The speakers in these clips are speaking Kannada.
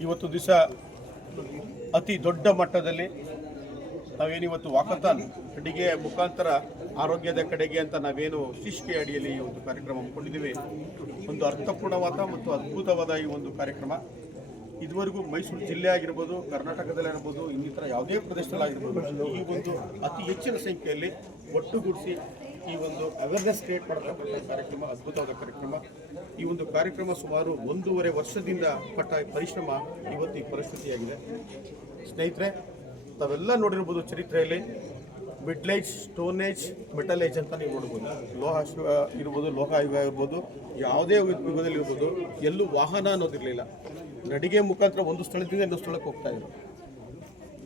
ಇವತ್ತು ದಿವಸ ಅತಿ ದೊಡ್ಡ ಮಟ್ಟದಲ್ಲಿ ನಾವೇನಿವತ್ತು ವಾಕಥಾನ್ ಅಡಿಗೆ ಮುಖಾಂತರ ಆರೋಗ್ಯದ ಕಡೆಗೆ ಅಂತ ನಾವೇನು ಶೀರ್ಷಿಕೆ ಅಡಿಯಲ್ಲಿ ಈ ಒಂದು ಕಾರ್ಯಕ್ರಮ ಹಮ್ಮಿಕೊಂಡಿದ್ದೀವಿ ಒಂದು ಅರ್ಥಪೂರ್ಣವಾದ ಮತ್ತು ಅದ್ಭುತವಾದ ಈ ಒಂದು ಕಾರ್ಯಕ್ರಮ. ಇದುವರೆಗೂ ಮೈಸೂರು ಜಿಲ್ಲೆ ಆಗಿರ್ಬೋದು ಕರ್ನಾಟಕದಲ್ಲಿರ್ಬೋದು ಇನ್ನಿತರ ಯಾವುದೇ ಪ್ರದೇಶದಲ್ಲಾಗಿರ್ಬೋದು ಈ ಒಂದು ಅತಿ ಹೆಚ್ಚಿನ ಸಂಖ್ಯೆಯಲ್ಲಿ ಒಟ್ಟುಗೂಡಿಸಿ ಈ ಒಂದು ಅವೇರ್ನೆಸ್ ಕ್ರಿಯೇಟ್ ಮಾಡತಕ್ಕಂಥ ಕಾರ್ಯಕ್ರಮ, ಅದ್ಭುತವಾದ ಕಾರ್ಯಕ್ರಮ. ಈ ಒಂದು ಕಾರ್ಯಕ್ರಮ ಸುಮಾರು ಒಂದೂವರೆ ವರ್ಷದಿಂದ ಪಟ್ಟ ಪರಿಶ್ರಮ ಇವತ್ತು ಈ ಪರಿಸ್ಥಿತಿಯಾಗಿದೆ. ಸ್ನೇಹಿತರೆ, ತಾವೆಲ್ಲ ನೋಡಿರ್ಬೋದು ಚರಿತ್ರೆಯಲ್ಲಿ ಮಿಡ್ಲೈಜ್ ಸ್ಟೋನ್ ಏಜ್ ಮೆಟಲ್ ಏಜ್ ಅಂತ ನೀವು ನೋಡ್ಬೋದು. ಲೋಹ ಇರ್ಬೋದು ಲೋಹ ಇರ್ಬೋದು, ಯಾವುದೇ ಯುಗ- ಯುಗದಲ್ಲಿ ಇರ್ಬೋದು ಎಲ್ಲೂ ವಾಹನ ಅನ್ನೋದಿರಲಿಲ್ಲ. ನಡಿಗೆ ಮುಖಾಂತರ ಒಂದು ಸ್ಥಳದಿಂದ ಇನ್ನೊಂದು ಸ್ಥಳಕ್ಕೆ ಹೋಗ್ತಾ ಇದ್ರು.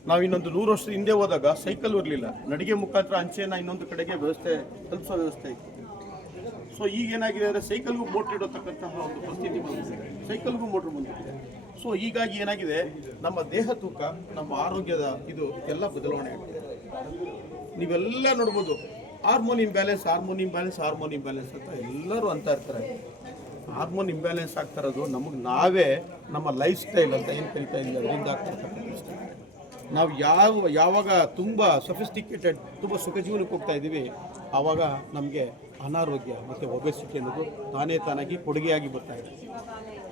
ನಾವು ಇನ್ನೊಂದು ನೂರು ವರ್ಷದ ಹಿಂದೆ ಹೋದಾಗ ಸೈಕಲ್ ಇರಲಿಲ್ಲ. ನಡಿಗೆ ಮುಖಾಂತರ ಅಂಚೆನ ಇನ್ನೊಂದು ಕಡೆಗೆ ವ್ಯವಸ್ಥೆ, ತಲುಪಿಸೋ ವ್ಯವಸ್ಥೆ ಇತ್ತು. ಸೊ ಈಗ ಏನಾಗಿದೆ ಅಂದರೆ ಸೈಕಲ್ಗೂ ಮೋಟ್ರ್ ಇಡತಕ್ಕಂತಹ ಒಂದು ಪರಿಸ್ಥಿತಿ ಬಂದಿದೆ. ಸೈಕಲ್ಗೂ ಮೋಟ್ರ್ ಬಂದಿದೆ. ಸೊ ಹೀಗಾಗಿ ಏನಾಗಿದೆ, ನಮ್ಮ ದೇಹ ತೂಕ, ನಮ್ಮ ಆರೋಗ್ಯದ ಇದು ಎಲ್ಲ ಬದಲಾವಣೆ ಆಗಿದೆ. ನೀವೆಲ್ಲ ನೋಡ್ಬೋದು hormone imbalance hormone imbalance hormone imbalance ಅಂತ ಎಲ್ಲರೂ ಅಂತ ಇರ್ತಾರೆ. ಹಾರ್ಮೋನ್ ಇಂಬ್ಯಾಲೆನ್ಸ್ ಆಗ್ತಾ ಇರೋದು ನಮಗೆ ನಾವೇ ನಮ್ಮ ಲೈಫ್ ಸ್ಟೈಲ್ ಅಂತ ಏನು ಕರಿತಾ ಇದ್ದೀವಿ ಅದರಿಂದ ಆಗ್ತಿರ್ತಕ್ಕಂಥ ನಾವು ಯಾವ, ಯಾವಾಗ ತುಂಬ ಸಫಿಸ್ಟಿಕೇಟೆಡ್ ತುಂಬ ಸುಖ ಜೀವನಕ್ಕೆ ಹೋಗ್ತಾ ಇದ್ದೀವಿ, ಆವಾಗ ನಮಗೆ ಅನಾರೋಗ್ಯ ಮತ್ತು ಒಬೆಸಿಟಿ ಅನ್ನೋದು ತಾನೇ ತಾನಾಗಿ ಕೊಡುಗೆಯಾಗಿ ಬರ್ತಾ ಇದೆ.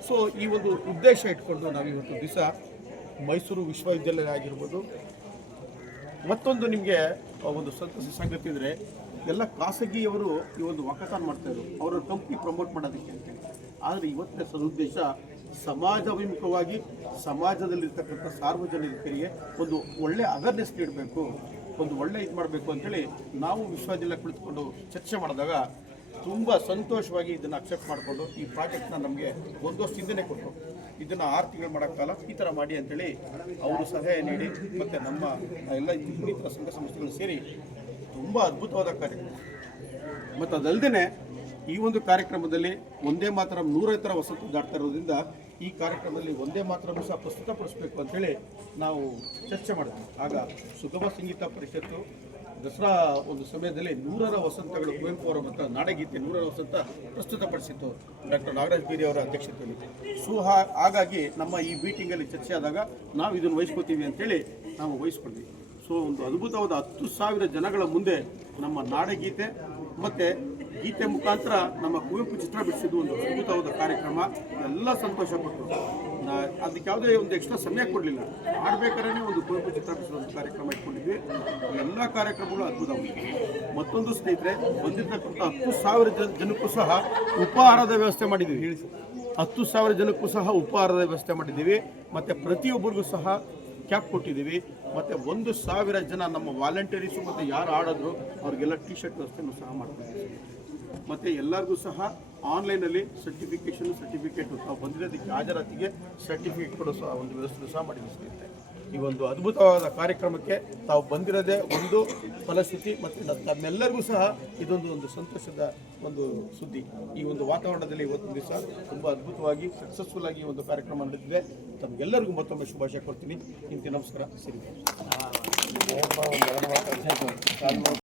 ಸೊ ಈ ಒಂದು ಉದ್ದೇಶ ಇಟ್ಕೊಂಡು ನಾವು ಇವತ್ತು ದಿವಸ ಮೈಸೂರು ವಿಶ್ವವಿದ್ಯಾಲಯ ಆಗಿರ್ಬೋದು, ಮತ್ತೊಂದು ನಿಮಗೆ ಒಂದು ಸಂತಸ ಸಂಗತಿ ಅಂದರೆ, ಎಲ್ಲ ಖಾಸಗಿಯವರು ಈ ಒಂದು ವಾಕಥಾನ್ ಮಾಡ್ತಾಯಿದ್ರು ಅವರ ಕಂಪ್ನಿ ಪ್ರಮೋಟ್ ಮಾಡೋದಕ್ಕೆ ಅಂತೇಳಿ ಆದರೆ ಇವತ್ತಿನ ಸದುದ್ದೇಶ ಸಮಾಜಾಭಿಮುಖವಾಗಿ ಸಮಾಜದಲ್ಲಿರ್ತಕ್ಕಂಥ ಸಾರ್ವಜನಿಕರಿಗೆ ಒಂದು ಒಳ್ಳೆ ಅವೇರ್ನೆಸ್ ನೀಡಬೇಕು, ಒಂದು ಒಳ್ಳೆ ಇದು ಮಾಡಬೇಕು ಅಂತೇಳಿ ನಾವು ವಿಶ್ವದೆಲ್ಲ ಕುಳಿತುಕೊಂಡು ಚರ್ಚೆ ಮಾಡಿದಾಗ ತುಂಬ ಸಂತೋಷವಾಗಿ ಇದನ್ನು ಅಕ್ಸೆಪ್ಟ್ ಮಾಡಿಕೊಂಡು ಈ ಪ್ರಾಜೆಕ್ಟ್ನ ನಮಗೆ ಒಂದು ವರ್ಷ ಕೊಟ್ಟರು ಇದನ್ನು ಆರು ತಿಂಗಳು ಮಾಡೋಕ್ಕಲ್ಲ ಈ ಥರ ಮಾಡಿ ಅಂತೇಳಿ ಅವರು ಸಲಹೆ ನೀಡಿ ಮತ್ತು ನಮ್ಮ ಎಲ್ಲ ಸಂಘ ಸಂಸ್ಥೆಗಳು ಸೇರಿ ತುಂಬ ಅದ್ಭುತವಾದ ಕಾರ್ಯಕ್ರಮ ಮತ್ತು ಅದಲ್ಲದೆ ಈ ಒಂದು ಕಾರ್ಯಕ್ರಮದಲ್ಲಿ ಒಂದೇ ಮಾತ್ರ ನೂರೈತರ ವಸತಿ ದಾಟ್ತಾ ಇರೋದ್ರಿಂದ ಈ ಕಾರ್ಯಕ್ರಮದಲ್ಲಿ ಒಂದೇ ಮಾತ್ರ ಸಹ ಪ್ರಸ್ತುತಪಡಿಸಬೇಕು ಅಂತೇಳಿ ನಾವು ಚರ್ಚೆ ಮಾಡಿದ್ವಿ ಆಗ ಸುಗಮ ಸಂಗೀತ ಪರಿಷತ್ತು ದಸರಾ ಒಂದು ಸಮಯದಲ್ಲಿ ನೂರರ ವಸಂತಗಳು ಕುವೆಂಪು ಅವರ ಮತ್ತು ನಾಡಗೀತೆ ನೂರರ ವಸಂತ ಪ್ರಸ್ತುತಪಡಿಸಿತ್ತು. ಡಾಕ್ಟರ್ ನಾಗರಾಜ್ ಬೀರಿ ಅವರ ಅಧ್ಯಕ್ಷತೆಯಲ್ಲಿ. ಸೊ ಹಾಗಾಗಿ ನಮ್ಮ ಈ ಮೀಟಿಂಗಲ್ಲಿ ಚರ್ಚೆ ಆದಾಗ ನಾವು ಇದನ್ನು ವಹಿಸ್ಕೋತೀವಿ ಅಂತೇಳಿ ನಾವು ವಹಿಸ್ಕೊಂಡ್ವಿ ಸೊ, ಒಂದು ಅದ್ಭುತವಾದ ಹತ್ತು ಸಾವಿರ ಜನಗಳ ಮುಂದೆ ನಮ್ಮ ನಾಡಗೀತೆ ಮತ್ತು ಗೀತೆ ಮುಖಾಂತರ ನಮ್ಮ ಕುವೆಂಪು ಚಿತ್ರ ಬಿಡಿಸಿದ್ದು ಒಂದು ಅದ್ಭುತವಾದ ಕಾರ್ಯಕ್ರಮ. ಎಲ್ಲ ಸಂತೋಷ ಪಟ್ಟರು ಅದಕ್ಕೆ ಯಾವುದೇ ಒಂದು ಎಕ್ಸ್ಟ್ರಾ ಸಮಯ ಕೊಡಲಿಲ್ಲ. ಆಡ್ಬೇಕಾದ್ರೆ ಒಂದು ಕುವೆಂಪು ಚಿತ್ರ ಬಿಡಿಸುವಂಥ ಒಂದು ಕಾರ್ಯಕ್ರಮ ಇಟ್ಕೊಂಡಿದ್ವಿ. ಎಲ್ಲ ಕಾರ್ಯಕ್ರಮಗಳು ಅದ್ಭುತವಾಗಿತ್ತು ಮತ್ತೊಂದು ಸ್ನೇಹಿತರೆ ಬಂದಿರತಕ್ಕಂಥ ಹತ್ತು ಸಾವಿರ ಜನ ಜನಕ್ಕೂ ಸಹ ಉಪಹಾರದ ವ್ಯವಸ್ಥೆ ಮಾಡಿದ್ದೀವಿ. ಹೇಳಿ. ಹತ್ತು ಸಾವಿರ ಜನಕ್ಕೂ ಸಹ ಉಪಹಾರದ ವ್ಯವಸ್ಥೆ ಮಾಡಿದ್ದೀವಿ. ಮತ್ತು ಪ್ರತಿಯೊಬ್ಬರಿಗೂ ಸಹ ಕ್ಯಾಪ್ ಕೊಟ್ಟಿದ್ದೀವಿ. ಮತ್ತು ಒಂದು ಸಾವಿರ ಜನ ನಮ್ಮ ವಾಲಂಟಿಯರ್ಸು ಮತ್ತು ಯಾರು ಆಡಿದ್ರು ಅವ್ರಿಗೆಲ್ಲ ಟಿ ಶರ್ಟ್ ವ್ಯವಸ್ಥೆನೂ ಸಹ ಮಾಡ್ಕೊಂಡಿದ್ದೀವಿ. ಮತ್ತು ಎಲ್ಲರಿಗೂ ಸಹ ಆನ್ಲೈನಲ್ಲಿ ಸರ್ಟಿಫಿಕೇಷನ್ ಸರ್ಟಿಫಿಕೇಟ್ ಬಂದಿದೆ ಬಂದಿರೋದಕ್ಕೆ ಹಾಜರಾತಿಗೆ ಸರ್ಟಿಫಿಕೇಟ್ ಕೊಡೋ ಸಹ ಒಂದು ವ್ಯವಸ್ಥೆ ಸಹ ಸ್ನೇಹಿತರೆ ಈ ಒಂದು ಅದ್ಭುತವಾದ ಕಾರ್ಯಕ್ರಮಕ್ಕೆ ತಾವು ಬಂದಿರೋದೇ ಒಂದು ಫಲಸ್ಥಿತಿ ಮತ್ತು ತಮ್ಮೆಲ್ಲರಿಗೂ ಸಹ ಇದೊಂದು ಒಂದು ಸಂತೋಷದ ಒಂದು ಸುದ್ದಿ. ಈ ಒಂದು ವಾತಾವರಣದಲ್ಲಿ ಇವತ್ತಿನ ದಿವಸ ತುಂಬ ಅದ್ಭುತವಾಗಿ ಸಕ್ಸಸ್ಫುಲ್ ಆಗಿ ಒಂದು ಕಾರ್ಯಕ್ರಮ ನಡೆದಿದೆ. ತಮಗೆಲ್ಲರಿಗೂ ಮತ್ತೊಮ್ಮೆ ಶುಭಾಶಯ ಕೊಡ್ತೀನಿ. ಇಂತಿ ನಮಸ್ಕಾರ. ಸಿರಿ.